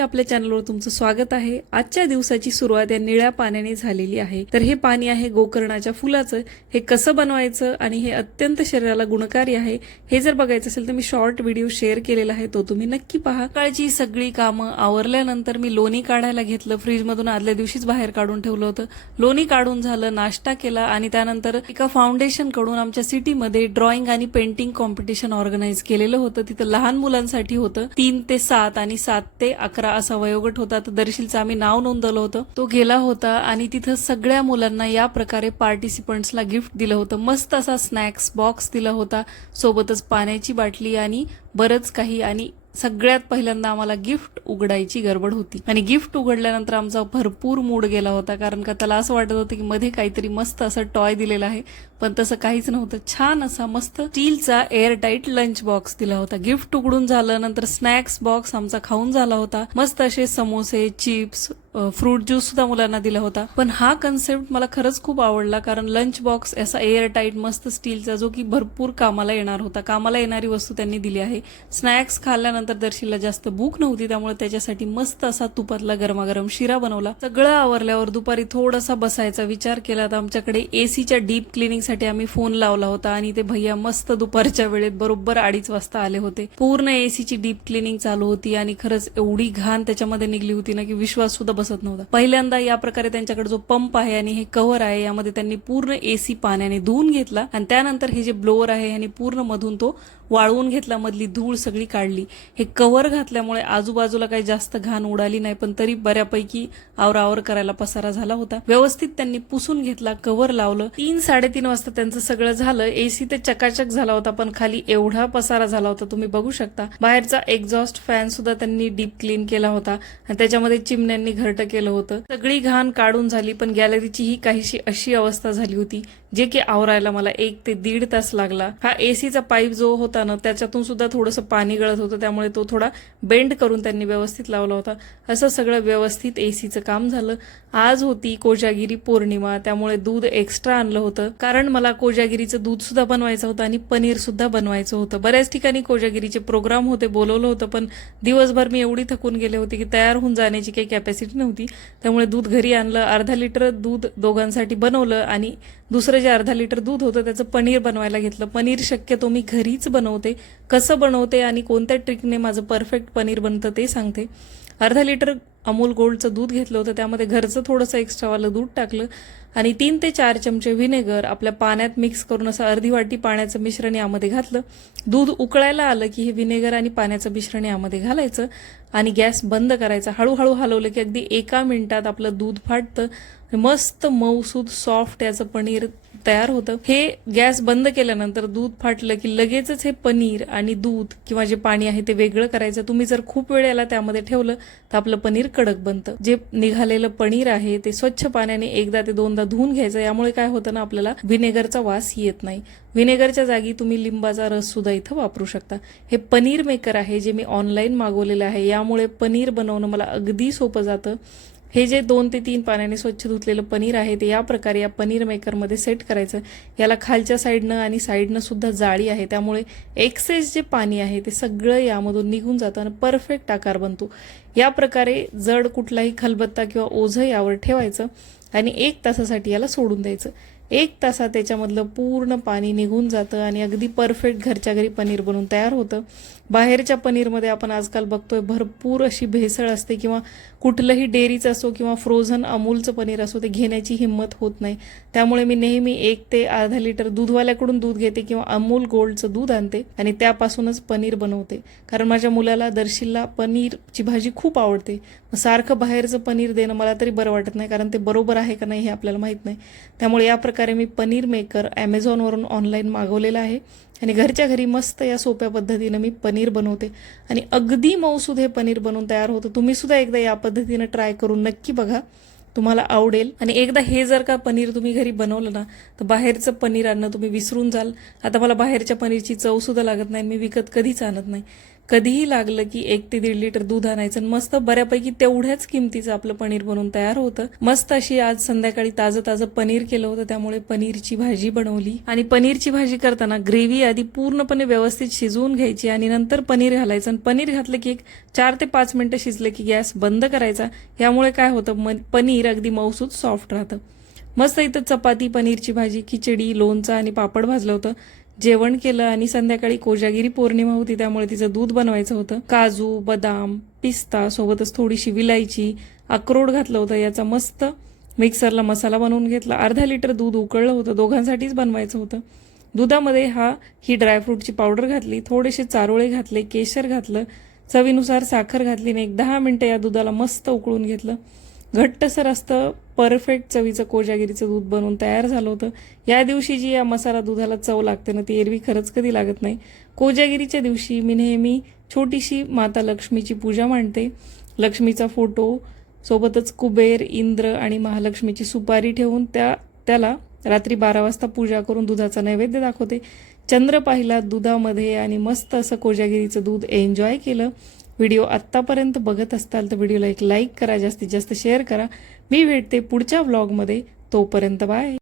आपल्या चॅनलवर तुमचं स्वागत आहे. आजच्या दिवसाची सुरुवात या निळ्या पाण्याने झालेली आहे. तर हे पाणी आहे गोकर्णाच्या फुलाचं. हे कसं बनवायचं आणि हे अत्यंत शरीराला गुणकारी आहे हे जर बघायचं असेल तर मी शॉर्ट व्हिडिओ शेअर केलेला आहे. तो तुम्ही नक्की पहा. काळची सगळी कामं आवरल्यानंतर मी लोणी काढायला घेतलं. फ्रीजमधून आदल्या दिवशीच बाहेर काढून ठेवलं होतं. लोणी काढून झालं नाश्ता केला आणि त्यानंतर एका फाउंडेशनकडून आमच्या सिटीमध्ये ड्रॉइंग आणि पेंटिंग कॉम्पिटिशन ऑर्गनाईज केलेलं होतं. तिथं लहान मुलांसाठी होतं. तीन ते सात आणि सात ते अकरा असा वयोगट होता तर दर्शीलचं आम्ही नाव नोंदवलं होतं. तो गेला होता आणि तिथं सगळ्या मुलांना या प्रकारे पार्टिसिपंट्सला गिफ्ट दिलं होतं. मस्त असा स्नॅक्स बॉक्स दिला होता सोबतच पाण्याची बाटली आणि बरंच काही आणि सगळ्यात पहिल्यांदा आम्हाला गिफ्ट उघडायची गडबड होती. आणि गिफ्ट उघडल्यानंतर आमचा भरपूर मूड गेला होता कारण का त्याला असं वाटत होतं की मध्ये काहीतरी मस्त असं टॉय दिलेलं आहे. पण तसं काहीच नव्हतं. छान असा मस्त स्टीलचा एअर टाईट लंच बॉक्स दिला होता. गिफ्ट उघडून झालं नंतर स्नॅक्स बॉक्स आमचा खाऊन झाला होता. मस्त असे समोसे चिप्स फ्रूट ज्यूस सुद्धा मुलांना दिला होता. पण हा कन्सेप्ट मला खरंच खूप आवडला कारण लंच बॉक्स असा एअर टाईट मस्त स्टीलचा जो की भरपूर कामाला येणार होता. कामाला येणारी वस्तू त्यांनी दिली आहे. स्नॅक्स खाल्ल्यानंतर दर्शीला जास्त भूक नव्हती त्यामुळे त्याच्यासाठी मस्त असा तुपातला गरमागरम शिरा बनवला. सगळं आवरल्यावर दुपारी थोडासा बसायचा विचार केला तर आमच्याकडे एसीच्या डीप क्लिनिंगसाठी आम्ही फोन लावला होता आणि ते भैया मस्त दुपारच्या वेळेत बरोबर अडीच वाजता आले होते. पूर्ण एसीची डीप क्लिनिंग चालू होती आणि खरंच एवढी घाण त्याच्यामध्ये निघली होती ना की विश्वास सुद्धा बसत नव्हता. पहिल्यांदा या प्रकारे त्यांच्याकडे जो पंप आहे आणि हे कव्हर आहे यामध्ये त्यांनी पूर्ण एसी पाण्याने धुवून घेतला आणि त्यानंतर हे जे ब्लोअर आहे यांनी पूर्ण मधून तो वाळवून घेतला मधली धूळ सगळी काढली. हे कव्हर घातल्यामुळे आजूबाजूला काही जास्त घाण उडाली नाही पण तरी बऱ्यापैकी आवरावर करायला पसारा झाला होता. व्यवस्थित त्यांनी पुसून घेतला कव्हर लावलं. तीन साडेतीन वाजता त्यांचं सगळं झालं. एसी ते चकाचक झाला होता पण खाली एवढा पसारा झाला होता तुम्ही बघू शकता. बाहेरचा एक्झॉस्ट फॅन सुद्धा त्यांनी डीप क्लीन केला होता आणि त्याच्यामध्ये चिमण्यांनी घर घरटं केलं होतं. सगळी घाण काढून झाली पण गॅलरीची ही काहीशी अशी अवस्था झाली होती जे की आवरायला मला एक ते दीड तास लागला. हा एसीचा पाईप जो होता ना त्याच्यातून सुद्धा थोडंसं पाणी गळत होतं. त्यामुळे तो थोडा बेंड करून त्यांनी व्यवस्थित लावला होता. असं सगळं व्यवस्थित एसीचं काम झालं. आज होती कोजागिरी पौर्णिमा त्यामुळे दूध एक्स्ट्रा आणलं होतं. कारण मला कोजागिरीचं दूध सुद्धा बनवायचं होतं आणि पनीर सुद्धा बनवायचं होतं. बऱ्याच ठिकाणी कोजागिरीचे प्रोग्राम होते बोलवलं होतं पण दिवसभर मी एवढी थकून गेले होते की तयार होऊन जाण्याची काही कॅपॅसिटी नव्हती. त्यामुळे दूध घरी आणलं अर्धा लिटर दूध दोघांसाठी बनवलं आणि दुसरं जे अर्धा लिटर दूध होतं त्याचं पनीर बनवायला घेतलं. पनीर शक्यतो मी घरीच बनवते. कसं बनवते आणि कोणत्या ट्रिकने माझं परफेक्ट पनीर बनतं ते सांगते. अर्धा लिटर अमूल गोल्डचं दूध घेतलं होतं त्यामध्ये घरचं थोडंसं एक्स्ट्रावालं दूध टाकलं आणि तीन ते चार चमचे व्हिनेगर आपल्या पाण्यात मिक्स करून असं अर्धी वाटी पाण्याचं मिश्रण यामध्ये घातलं. दूध उकळायला आलं की हे व्हिनेगर आणि पाण्याचं मिश्रण यामध्ये घालायचं आणि गॅस बंद करायचा. हळूहळू हलवलं की अगदी एका मिनिटात आपलं दूध फाटतं. मस्त मऊसूद सॉफ्ट याचं पनीर तयार होतं. हे गॅस बंद केल्यानंतर दूध फाटलं की लगेचच हे पनीर आणि दूध किंवा जे पाणी आहे ते वेगळं करायचं. तुम्ही जर खूप वेळ याला त्यामध्ये ठेवलं तर आपलं पनीर कडक बनतं. जे निघालेलं पनीर आहे ते स्वच्छ पाण्याने एकदा ते दोनदा धुवून घ्यायचं. यामुळे काय होतं ना आपल्याला व्हिनेगरचा वास येत नाही. व्हिनेगरच्या जागी तुम्ही लिंबाचा रस सुद्धा इथं वापरू शकता. हे पनीर मेकर आहे जे मी ऑनलाईन मागवलेलं आहे. यामुळे पनीर बनवणं मला अगदी सोपं जातं. हे जे दोन ते तीन पाण्याने स्वच्छ धुतलेलं पनीर आहे ते या प्रकारे या पनीर मेकरमध्ये सेट करायचं. याला खालच्या साईडनं आणि साईडनं सुद्धा जाळी आहे. त्यामुळे एक्सेस जे पाणी आहे ते सगळं यामधून निघून जातं आणि परफेक्ट आकार बनतो. या प्रकारे जड कुठलाही खलबत्ता किंवा ओझं यावर ठेवायचं आणि एक तासासाठी याला सोडून द्यायचं. एक तासात त्याच्यामधलं पूर्ण पाणी निघून जातं आणि अगदी परफेक्ट घरच्या घरी पनीर बनवून तयार होतं. बाहेरच्या पनीरमध्ये आपण आजकाल बघतोय भरपूर अशी भेसळ असते किंवा कुठलंही डेअरीचं असो किंवा फ्रोझन अमूलचं पनीर असो ते घेण्याची हिंमत होत नाही. त्यामुळे मी नेहमी एक ते अर्धा लिटर दूधवाल्याकडून दूध घेते किंवा अमूल गोल्डचं दूध आणते आणि त्यापासूनच पनीर बनवते. कारण माझ्या मुलाला दर्शीला पनीरची भाजी खूप आवडते. सारखं बाहेरचं पनीर देणं मला तरी बरं वाटत नाही कारण ते बरोबर आहे का नाही हे आपल्याला माहीत नाही. त्यामुळे या प्रकारे मी पनीर मेकर ॲमेझॉनवरून ऑनलाईन मागवलेलं आहे. आणि घरच्या घरी मस्त या सोप्या पद्धतीनं मी पनीर बनवते. आणि अगदी मऊसूद हे पनीर बनवून तयार होतं. तुम्ही सुद्धा एकदा या पद्धतीनं ट्राय करून नक्की बघा. तुम्हाला आवडेल. आणि एकदा हे जर का पनीर तुम्ही घरी बनवलं ना तर बाहेरचं पनीर आणणं तुम्ही विसरून जाल. आता मला बाहेरच्या पनीरची चवसुद्धा लागत नाही. मी विकत कधीच आणत नाही. कधीही लागलं की एक ते दीड लिटर दूध आणायचं आणि मस्त बऱ्यापैकी तेवढ्याच किमतीचं आपलं पनीर बनवून तयार होतं. मस्त अशी आज संध्याकाळी ताजं ताजं पनीर केलं होतं त्यामुळे पनीरची भाजी बनवली. आणि पनीरची भाजी करताना ग्रेव्ही आधी पूर्णपणे व्यवस्थित शिजवून घ्यायची आणि नंतर पनीर घालायचं. आणि पनीर घातलं की एक चार ते पाच मिनिटं शिजलं की गॅस बंद करायचा. यामुळे काय होतं मन- पनीर अगदी मऊसूद सॉफ्ट राहतं. मस्त इथं चपाती पनीरची भाजी खिचडी लोणचं आणि पापड भाजलं होतं. जेवण केलं आणि संध्याकाळी कोजागिरी पौर्णिमा होती त्यामुळे तिचं दूध बनवायचं होतं. काजू बदाम पिस्ता सोबतच थोडीशी विलायची अक्रोड घातलं होतं याचा मस्त मिक्सरला मसाला बनवून घेतला. अर्धा लिटर दूध उकळलं होतं दोघांसाठीच बनवायचं होतं. दुधामध्ये हा ही ड्रायफ्रूटची पावडर घातली थोडेसे चारोळे घातले केशर घातलं चवीनुसार साखर घातली आणि एक दहा मिनटं या दुधाला मस्त उकळून घेतलं. घट्टसर असतं परफेक्ट चवीचं कोजागिरीचं दूध बनवून तयार झालं होतं. या दिवशी जी या मसाला दुधाला चव लागते ना ती एरवी खरंच कधी लागत नाही. कोजागिरीच्या दिवशी मी नेहमी छोटीशी माता लक्ष्मीची पूजा मांडते. लक्ष्मीचा फोटो सोबतच कुबेर इंद्र आणि महालक्ष्मीची सुपारी ठेवून त्या त्याला रात्री बारा वाजता पूजा करून दुधाचा नैवेद्य दाखवते. चंद्र पाहिला दुधामध्ये आणि मस्त असं कोजागिरीचं दूध एन्जॉय केलं. व्हिडिओ आत्तापर्यंत बघत असताल तर व्हिडिओला एक लाईक करा जास्तीत जास्त शेअर करा. मी भेटते पुढच्या व्लॉगमध्ये तोपर्यंत बाय.